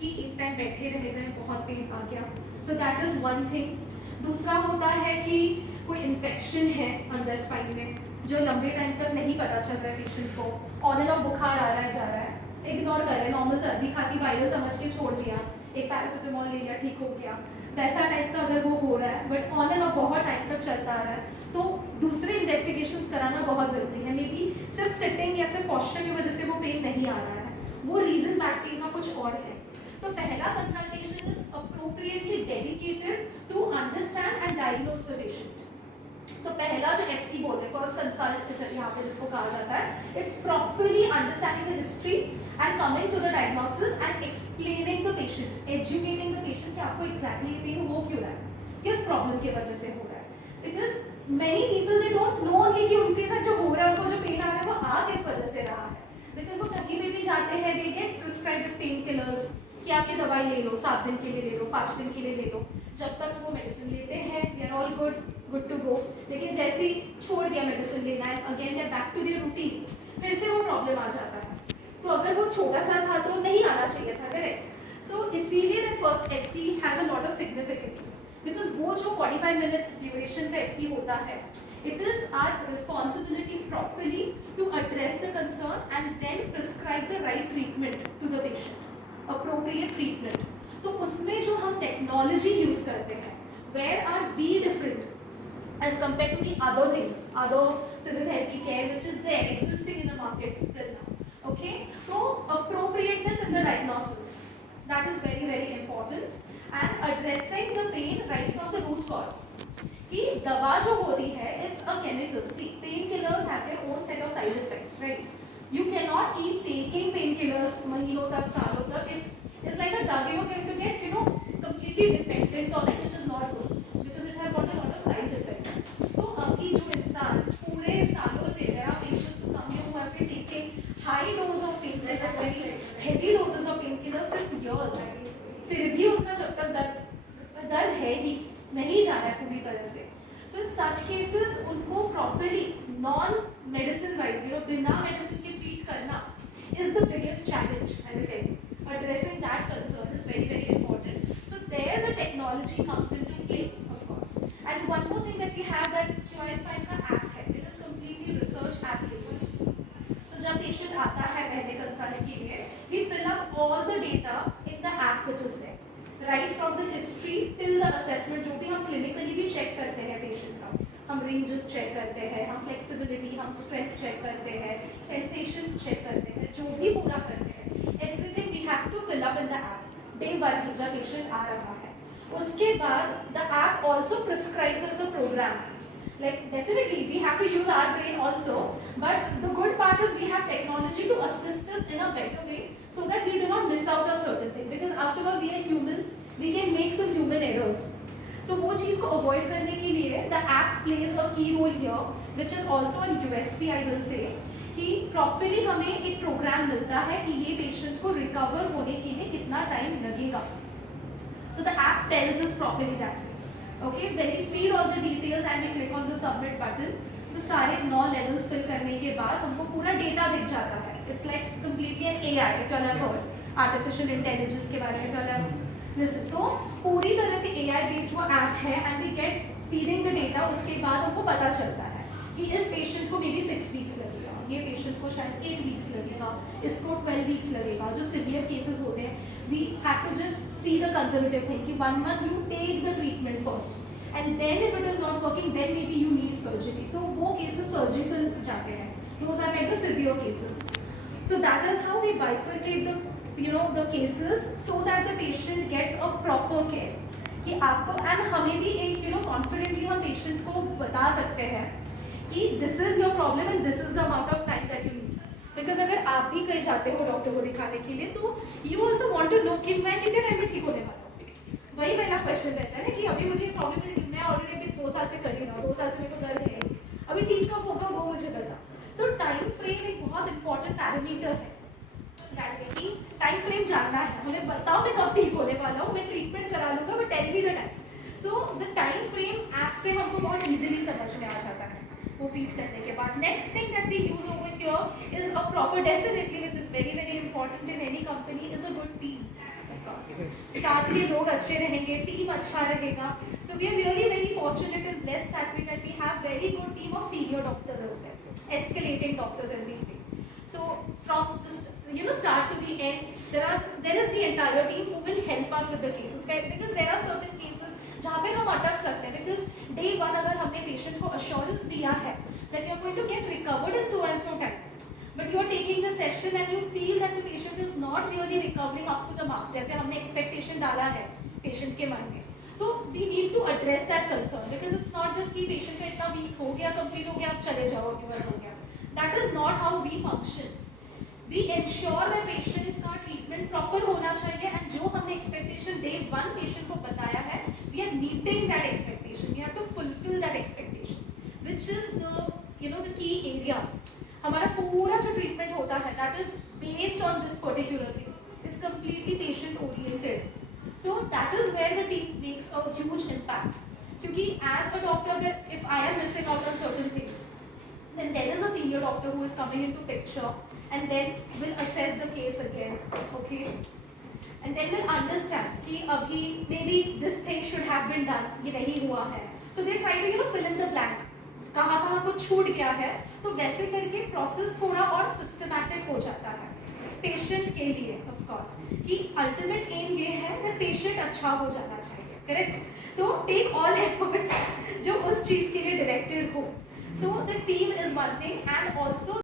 कि एक टाइम बैठे रह गए, बहुत पेन आ गया, so that is one thing. दूसरा होता है कि कोई इन्फेक्शन है अंदर स्पाइन में जो लंबे टाइम तक नहीं पता चल रहा है पेशेंट को, ऑन एंड ऑफ बुखार आ रहा है जा रहा है, इग्नोर कर रहे हैं, नॉर्मल सर्दी खांसी वायरल समझ के छोड़ दिया, एक पैरासिटामोल ले लिया ठीक हो गया, वैसा टाइप का अगर वो हो रहा है बट ऑन एंड ऑफ बहुत टाइम तक चलता आ रहा है, तो दूसरे इन्वेस्टिगेशंस कराना बहुत ज़रूरी है। मे बी सिर्फ सिटिंग या सिर्फ पॉस्चर की वजह से वो पेन नहीं आ रहा है, वो रीज़न बैक पेन का कुछ और है। तो पहला consultation is appropriately dedicated to understand and diagnose the patient. तो पहला जो एफसी बोलते हैं, फर्स्ट कंसल्ट यहाँ पे जिसको कहा जाता है, it's properly understanding the history and coming to the diagnosis and explaining the patient, educating the patient कि आपको एग्जैक्टली ये पेन हो क्यों रहा है, किस प्रॉब्लम की वजह से हो रहा है। Because many people they don't know only कि उनके साथ जो हो रहा है, उनको जो पेन आ रहा है वो आ किस वजह से रहा है। बिकॉज वो कहीं पे भी जाते हैं, they get prescribed pain killers कि आप ये दवाई ले लो, 7 दिन के लिए ले लो, 5 दिन के लिए ले लो, जब तक वो मेडिसिन लेते हैं they are all good to go. लेकिन जैसे ही छोड़ दिया मेडिसिन लेना है, again they back to their routine, फिर से वो प्रॉब्लम आ जाता है। तो अगर वो छोटा सा था तो नहीं आना चाहिए था, करेक्ट। सो इसीलिए that first FC has a lot of significance, because वो जो 45 मिनट्स ड्यूरेशन का एफसी होता है, it is our responsibility properly to address the concern and then prescribe the right treatment to the patient, appropriate treatment. तो उसमें जो हम technology use करते हैं, where are we different as compared to the other things, other physiotherapy care which is there existing in the market till now. Okay, so appropriateness in the diagnosis, that is very very important, and addressing the pain right from the root cause. कि दवा जो होती है, it's a chemical, see painkillers have their own set of side effects, right. You can not keep taking painkillers महीनों तक, सालों तक, it is like a drug you can to get completely dependent on it, which is not good because it has got a lot of side effects. तो अभी जो इंसान पूरे सालों से मेरा पेशेंट्स को कम हुआ है taking high dose of pain killer, very heavy doses of pain killer since years, फिर भी उनका जब तक दर्द है ही नहीं जा रहा है पूरी तरह से, सो इन सच केसेस उनको प्रॉपरली नॉन मेडिसिन वाइज बिना मेडिसिन के ट्रीट करना is the biggest challenge. I will tell you, addressing that concern is very very important. So there the technology comes into play, of course. And one more thing that we have, that QI-Spine का app है, it is completely research app based. So जब patient आता है पहले consult के लिए, we fill up all the data in the app which is there. Right from the history till the assessment, जो भी हम क्लिनिकली भी चेक करते हैं पेशेंट का, हम रेंजेस चेक करते हैं, हम फ्लेक्सिबिलिटी, हम स्ट्रेंथ चेक करते हैं, सेंसेशंस चेक करते हैं, जो भी पूरा करते हैं, everything we have to fill up in the app day one जब पेशेंट आ रहा है। उसके बाद the app also prescribes us the programme, like definitely we have to use our brain also, but the good part is we have technology to assist us in a better way so that we do not miss out on certain things, because after all we are humans, we can make some human errors. So वो चीज़ को avoid करने के लिए the app plays a key role here, which is also a USP I will say, कि properly हमें एक programme मिलता है कि ये पेशेंट को रिकवर होने के लिए कितना टाइम लगेगा. So the app tells us properly that. Okay, when we feed all the details and we click on the submit button, so सारे 9 levels fill करने के बाद हमको पूरा डेटा दिख जाता है. It's like completely an AI, if you all have heard, artificial intelligence के बारे में if you all have listened. तो पूरी तरह से AI based वो ऐप है and we get feeding the data. उसके बाद हमको पता चलता है कि इस पेशेंट को मे बी 6 वीक्स लगेगा, ये पेशेंट को शायद 8 वीक्स लगेगा, इसको 12 वीक्स लगेगा. जो सिवियर केसेस होते हैं, we have to just see the conservative thing कि 1 month you take the treatment first, and then if it is not working, then maybe you need surgery. So वो cases surgical जाते हैं. Those are like the severe cases. So that is how we bifurcate the cases so that the patient gets a proper care. कि आपको and हमें भी एक confidently हम patient को बता सकते हैं कि this is your problem and this is the amount of time that you need. Because अगर आप भी कहीं जाते हो डॉक्टर को दिखाने के लिए, तो you also want to know कि मैं कितने टाइम में ठीक होने वाला हूँ. वही पहला क्वेश्चन रहता है ना कि अभी मुझे प्रॉब्लम है, मैं ऑलरेडी अभी 2 साल से कर रही हूँ, 2 साल से मेरे को दर्द है, अभी ठीक कब होगा वो मुझे पता. सो टाइम फ्रेम एक बहुत इंपॉर्टेंट पैरामीटर है. दैट वे कि टाइम फ्रेम जानना है, हमें बताओ मैं कब ठीक होने वाला हूँ, मैं ट्रीटमेंट करा लूँगा, but tell me the time. So the time frame app से हमको बहुत ईजिली समझ में आ जाता है वो फीड करने के बाद. Next thing that we use over here is a proper, definitely which is very very important in any company, is a good team. पास, साथ में लोग अच्छे रहेंगे, टीम अच्छा रहेगा. So we are really very fortunate and blessed that way that we have very good team of senior doctors as well, escalating doctors as we say. So from this, start to the end, there is the entire team who will help us with the cases, because there are certain cases जहाँ पे हम अटक सकते हैं, because day one अगर हमने patient को assurance दिया है that you are going to get recovered in so and so time, but you are taking the session and you feel that the patient is not really recovering up to the mark, जैसे हमने expectation डाला है patient के मन में, तो we need to address that concern, because it's not just कि patient का इतना weeks हो गया, complete हो गया, आप चले जाओगे, बस हो गया. That is not how we function. We ensure that patient का treatment proper होना चाहिए, and जो हमने expectation day one patient को बताया है, we are meeting that expectation. We have to fulfill that expectation, which is the key area. हमारा पूरा जो treatment होता है, that is based on this particular thing. It's completely patient oriented. So that is where the team makes a huge impact. क्योंकि as a doctor, if I am missing out on certain things, then there is a senior doctor who is coming into picture and then will assess the case again, okay, and then will understand कि अभी maybe this thing should have been done, ये नहीं हुआ है, so they try to fill in the blank, कहाँ कुछ छूट गया है, तो वैसे करके process थोड़ा और systematic हो जाता है patient के लिए, of course, कि ultimate aim ये है कि patient अच्छा हो जाना चाहिए, correct? तो take all efforts जो उस चीज़ के लिए directed हो. So the team is one thing, and also